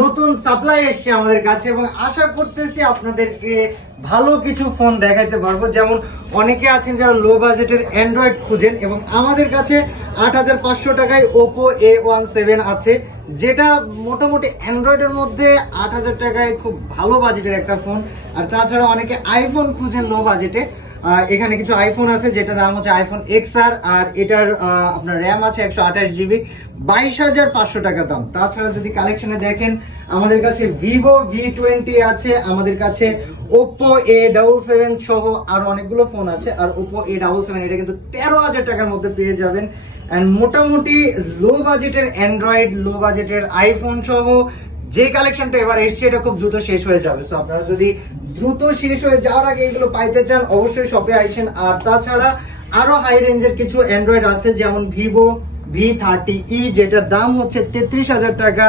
নতুন সাপ্লাই এসছে আমাদের কাছে এবং আশা করতেছি আপনাদেরকে ভালো কিছু ফোন দেখাইতে পারবো। যেমন অনেকে আছেন যারা লো বাজেটের অ্যান্ড্রয়েড খুঁজেন এবং আমাদের কাছে ৮৫০০ টাকায় ওপো A17 আছে, যেটা মোটামুটি অ্যান্ড্রয়েডের মধ্যে ৮০০০ টাকায় খুব ভালো বাজেটের একটা ফোন। আর তাছাড়া অনেকে আইফোন খুঁজেন লো বাজেটে, এখানে কিছু আইফোন আছে যেটার নাম হচ্ছে আইফোন XR, আর এটার আপনার র্যাম আছে 128 GB, 22,500 টাকা দাম। তাছাড়া যদি কালেকশনে দেখেন আমাদের কাছে ভিভো V20 আছে, আমাদের কাছে ওপ্পো A77 সহ আরো অনেকগুলো ফোন আছে। আর ওপ্পো A77 এটা কিন্তু 13,000 টাকার মধ্যে পেয়ে যাবেন। অ্যান্ড মোটামুটি লো বাজেটের অ্যান্ড্রয়েড, লো বাজেটের আইফোন সহ যে কালেকশনটা এবার এসছে এটা খুব দ্রুত শেষ হয়ে যাবে। সো আপনারা যদি দ্রুত শেষ হয়ে যাওয়ার আগে এগুলো পাইতে চান অবশ্যই শপে আইসেন। আর তাছাড়া আরো হাই রেঞ্জের কিছু অ্যান্ড্রয়েড আছে, যেমন ভিভো V30e যেটার দাম হচ্ছে 33,000 টাকা,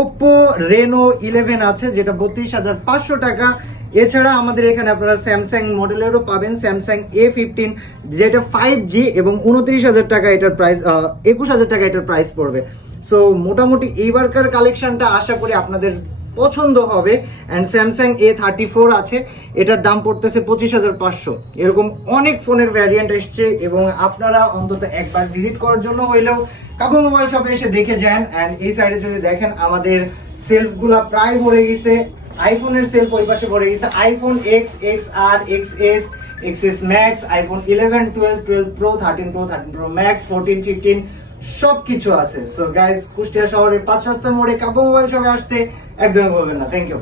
ওপ্পো রেনো 11 আছে যেটা 32,500 টাকা। এছাড়া আমাদের এখানে আপনারা স্যামসাং মডেলেরও পাবেন, স্যামসাং A15 যেটা 5G এবং 29,000 টাকা এটার প্রাইস, 21,000 টাকা এটার প্রাইস পড়বে। সো মোটামুটি এইবারকার কালেকশনটা আশা করি আপনাদের পছন্দ হবে। অ্যান্ড স্যামসাং A34 আছে, এটার দাম পড়তেছে 25,500। এরকম অনেক ফোনের ভ্যারিয়েন্ট এসছে এবং আপনারা অন্তত একবার ভিজিট করার জন্য হইলেও কাবু মোবাইল শপে এসে দেখে যান। অ্যান্ড এই সাইডে যদি দেখেন আমাদের সেলফগুলা প্রায় ভরে গেছে, আইফোনের সেলফ ওই পাশে ভরে গেছে, iPhone X, XR, XS, XS Max, iPhone 11, 12, 12 Pro, 13 Pro, 13 Pro Max, 14, 15 সব কিছু আছে। সো গাইস, কুষ্টিয়া শহরের 5 রাস্তা মোড়ে কাবু মোবাইল শপে আসতে একদমই ভুলবেন না। Thank you.